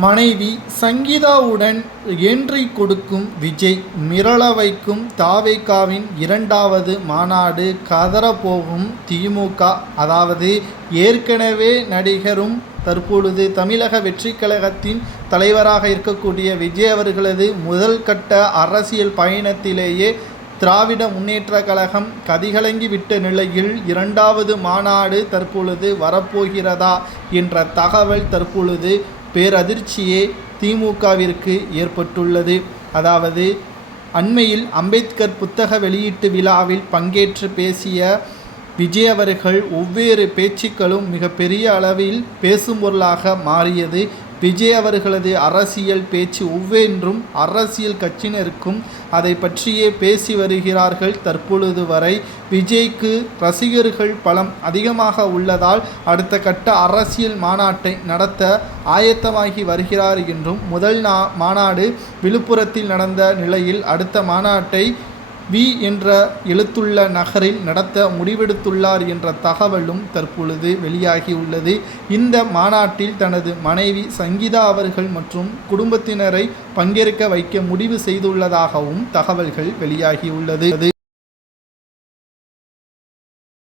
மனைவி சங்கீதாவுடன் என்ட்ரி கொடுக்கும் விஜய், மிரள வைக்கும் தாவேகாவின் இரண்டாவது மாநாடு, கதறப்போகும் திமுக. அதாவது ஏற்கனவே நடிகரும் தற்பொழுது தமிழக வெற்றி கழகத்தின் தலைவராக இருக்கக்கூடிய விஜய் அவர்களது முதல் கட்ட அரசியல் பயணத்திலேயே திராவிட முன்னேற்ற கழகம் கதிகலங்கி விட்ட நிலையில் இரண்டாவது மாநாடு தற்பொழுது வரப்போகிறதா என்ற தகவல் தற்பொழுது பேரதிர்ச்சியே திமுகவிற்கு ஏற்பட்டுள்ளது. அதாவது அண்மையில் அம்பேத்கர் புத்தக வெளியீட்டு விழாவில் பங்கேற்று பேசிய விஜய் அவர்கள் ஒவ்வொரு பேச்சுக்களும் மிகப்பெரிய அளவில் பேசும் பொருளாக மாறியது. விஜய் அவர்களது அரசியல் பேச்சு ஒவ்வொன்றும் அரசியல் கட்சியினருக்கும் அதை பற்றியே பேசி வருகிறார்கள். தற்பொழுது வரை விஜய்க்கு ரசிகர்கள் பலம் அதிகமாக உள்ளதால் அடுத்த கட்ட அரசியல் மாநாட்டை நடத்த ஆயத்தமாகி வருகிறார் என்றும், முதல் மாநாடு விழுப்புரத்தில் நடந்த நிலையில் அடுத்த மாநாட்டை வி என்ற எழுத்துள்ள நகரில் நடத்த முடிவெடுத்துள்ளார் என்ற தகவலும் தற்பொழுது வெளியாகியுள்ளது. இந்த மாநாட்டில் தனது மனைவி சங்கீதா அவர்கள் மற்றும் குடும்பத்தினரை பங்கேற்க வைக்க முடிவு செய்துள்ளதாகவும் தகவல்கள் வெளியாகியுள்ளது.